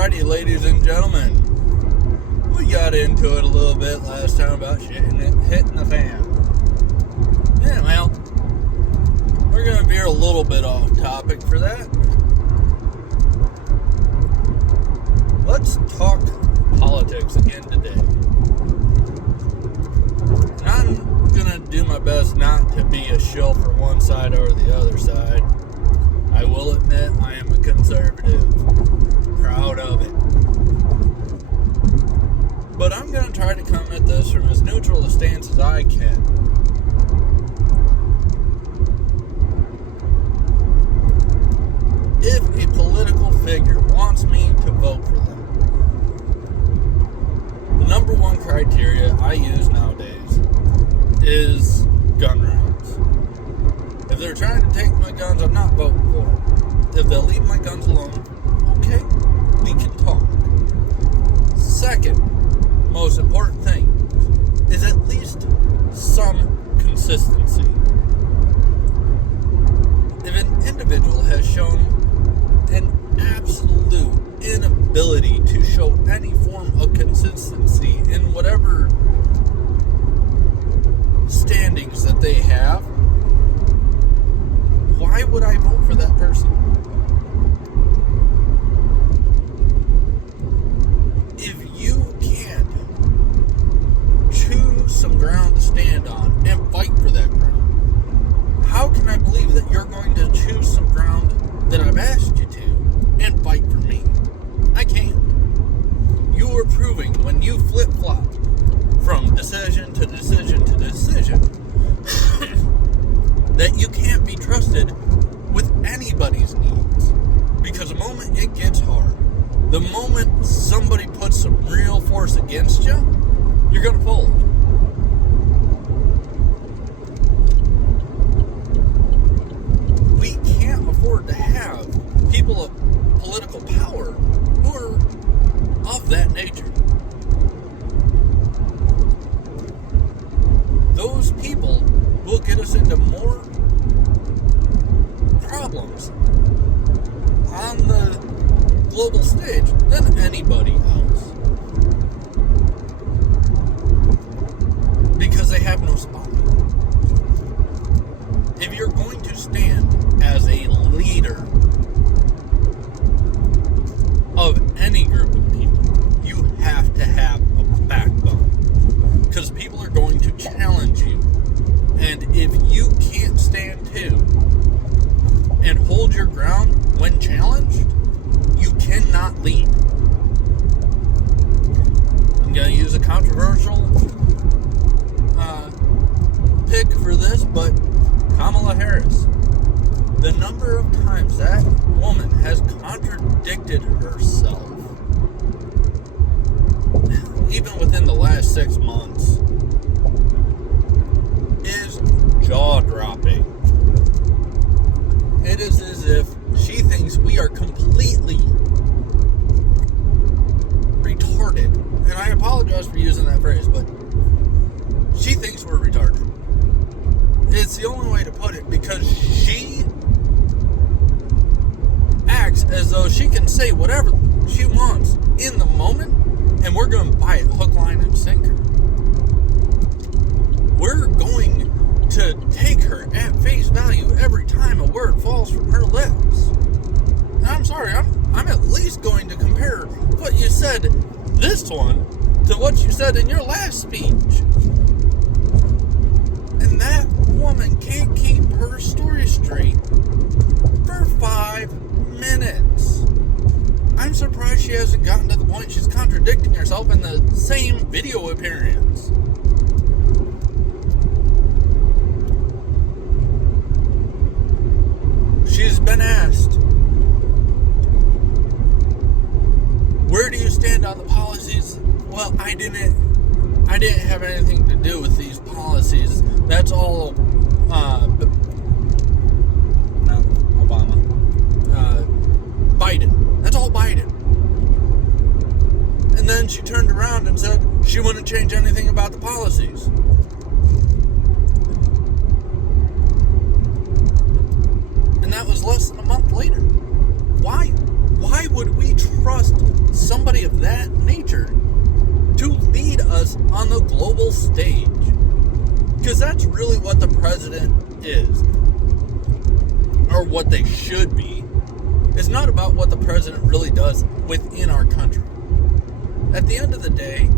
Alrighty, ladies and gentlemen, we got into it a little bit last time about shit hitting the fan. Yeah, well, we're going to veer a little bit off topic for that. Let's talk politics again today. And I'm going to do my best not to be a shill for one side or the other side. I will admit I am a conservative. Proud of it. But I'm going to try to come at this from as neutral a stance as I can. If a political figure wants me to vote for them, the number one criteria I use nowadays is gun rights. If they're trying to take my guns, I'm not voting for them. If they'll leave my guns alone, okay, we can talk. Second most important thing is at least some consistency. If an individual has shown an absolute inability to show any form of consistency in whatever standings that they have, why would I vote for that person? If you can't choose some ground to stand on and fight for that ground, how can I believe that you're going to choose some ground that I've asked you to and fight for me? I can't. You are proving when you flip-flop from decision to decision to decision that you can't be trusted with anybody's needs. Because the moment it gets hard, the moment somebody puts some real force against you, you're going to fold. We can't afford to have people of political power who are of that nature. Those people will get us into more problems on the global stage than anybody else. Because they have no spine. If you're going to stand as a leader of any group of people, you have to have a backbone. Because people are going to challenge you. And if you can't stand too and hold your ground when challenged, you cannot lead. I'm going to use a controversial pick for this, but Kamala Harris. The number of times that woman has contradicted herself, even within the last 6 months, is jaw-dropping. It is as if she thinks we are completely retarded. And I apologize for using that phrase, but she thinks we're retarded. It's the only way to put it, because she acts as though she can say whatever she wants in the moment, and we're going to buy it hook, line, and sinker. We're going to take her at face value every time a word falls from her lips. And I'm sorry, I'm at least going to compare what you said this one to what you said in your last speech. And that woman can't keep her story straight for 5 minutes. I'm surprised she hasn't gotten to the point she's contradicting herself in the same video appearance. She's been asked, where do you stand on the policies? Well, I didn't have anything to do with these policies. That's all, Obama. Biden. That's all Biden. And then she turned around and said she wouldn't change anything about the policies. And that was less than a month later. Why would we trust somebody of that nature to lead us on the global stage? Because that's really what the president is, or what they should be. It's not about what the president really does within our country. At the end of the day,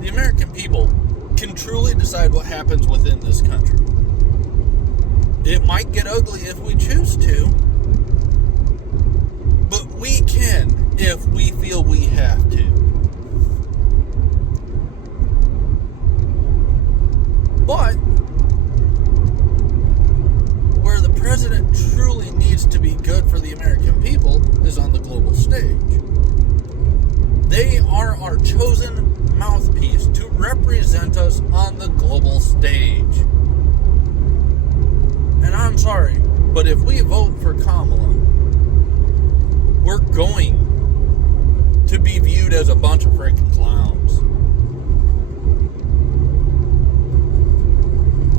the American people can truly decide what happens within this country. It might get ugly if we choose to, but we can if we feel we have to. But where the president truly needs to be good for the American people is on the global stage. They are our chosen mouthpiece to represent us on the global stage. And I'm sorry, but if we vote for Kamala, we're going to be viewed as a bunch of freaking clowns.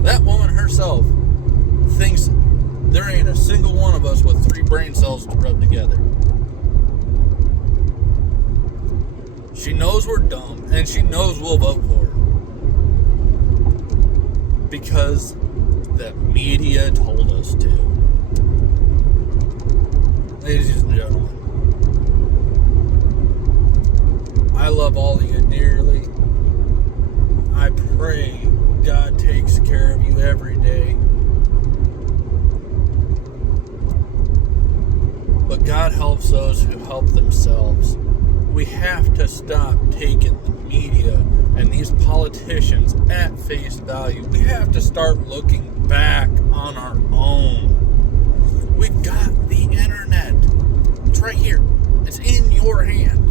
That woman herself thinks there ain't a single one of us with 3 brain cells to rub together. She knows we're dumb, and she knows we'll vote for her. Because the media told us to. Ladies and gentlemen, I love all of you dearly. I pray God takes care of you every day. But God helps those who help themselves. We have to stop taking the media and these politicians at face value. We have to start looking back on our own. We've got the internet. It's right here. It's in your hand.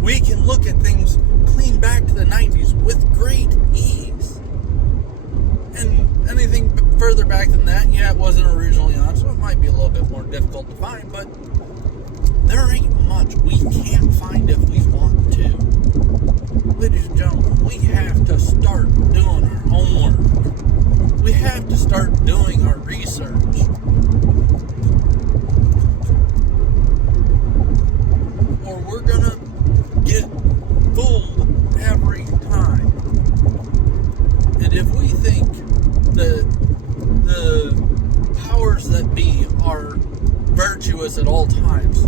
We can look at things clean back to the 90s with great ease. And anything further back than that, yeah, it wasn't originally on, so it might be a little bit more difficult to find, but there ain't much we can't find if we want to. Ladies and gentlemen, we have to start doing our homework. We have to start doing our research. Or we're gonna get fooled every time. And if we think that the powers that be are virtuous at all times,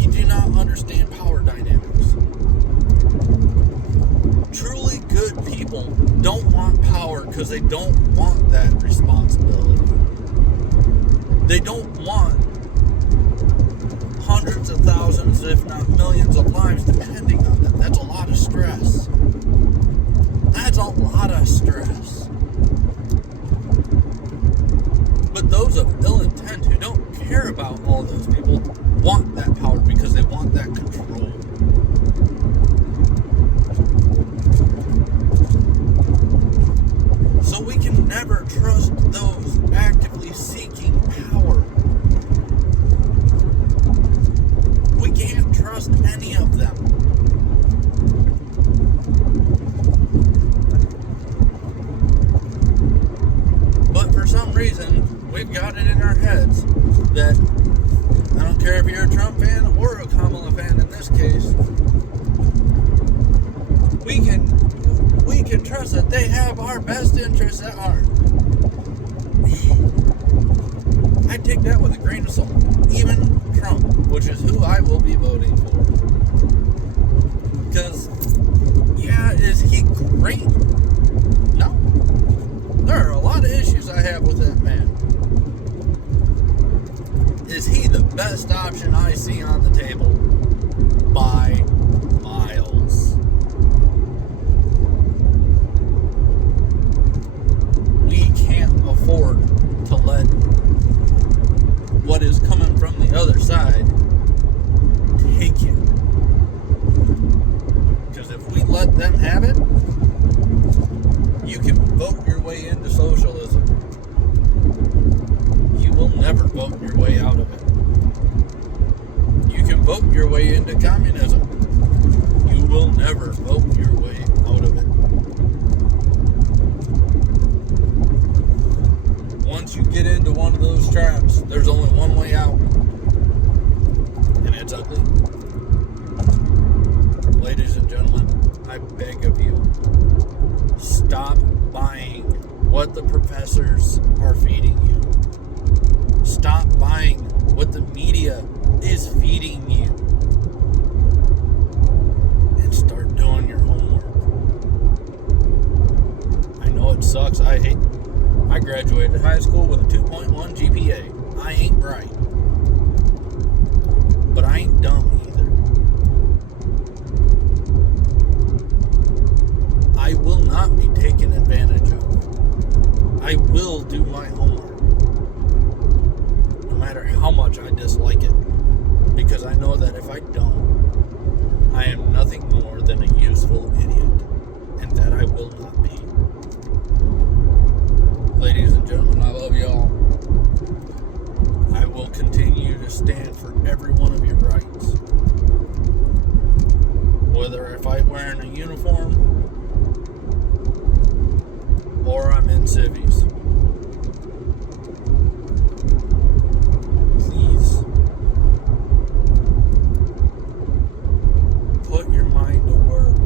you do not understand power dynamics. Truly good people don't want power because they don't want that responsibility. They don't want hundreds of thousands, if not millions of lives depending on them. That's a lot of stress. That's a lot of stress. But those of ill intent who don't care about all those people want that power because they want that control. So we can never trust those actively seeking power. We can't trust any of them. But for some reason, we've got it in our heads that I don't care if you're a Trump fan or a Kamala fan in this case, we can trust that they have our best interests at heart. I take that with a grain of salt. Even Trump, which is who I will be voting for. Because, yeah, is he great? No. There are a lot of issues I have with that man. Is he the best option I see on the table? By miles. We can't afford to let what is coming from the other side take it. Because if we let them have it, you can vote your way into socialism. You will never vote your way out of it. You can vote your way into communism. You will never vote your way out of it. once you get into one of those traps, there's only one way out. And it's ugly. Ladies and gentlemen, I beg of you, stop buying what the professors are feeding you. Stop buying what the media is feeding you. And start doing your homework. I know it sucks. I graduated high school with a 2.1 GPA. I ain't bright. But I ain't dumb either. I will not be taken advantage of. I will do my homework. No matter how much I dislike it. Because I know that if I don't, I am nothing more than a useful idiot. And that I will not be. Ladies and gentlemen, I love y'all. I will continue to stand for every one of your rights. Whether if I'm wearing a uniform or I'm in civvies. Please put your mind to work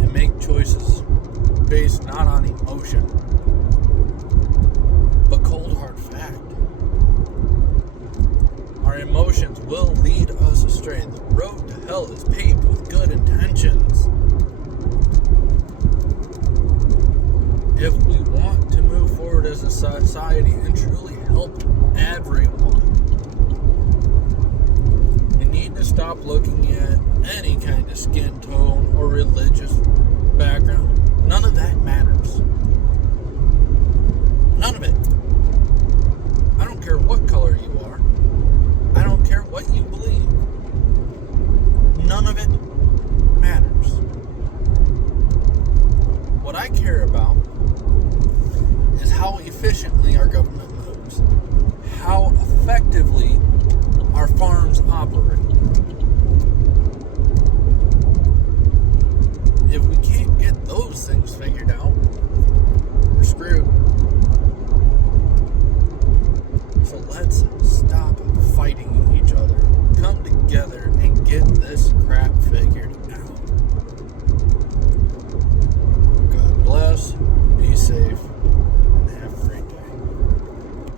and make choices based not on emotion, but cold hard fact. Our emotions will lead us astray. The road to hell is paved with good intentions. If we want to move forward as a society and truly help everyone, we need to stop looking at any kind of skin tone or religious background. None of that matters. None of it. I don't care what color you are. I don't care what you believe. None of it matters. What I care about is how efficiently our government moves. How effectively our farms operate.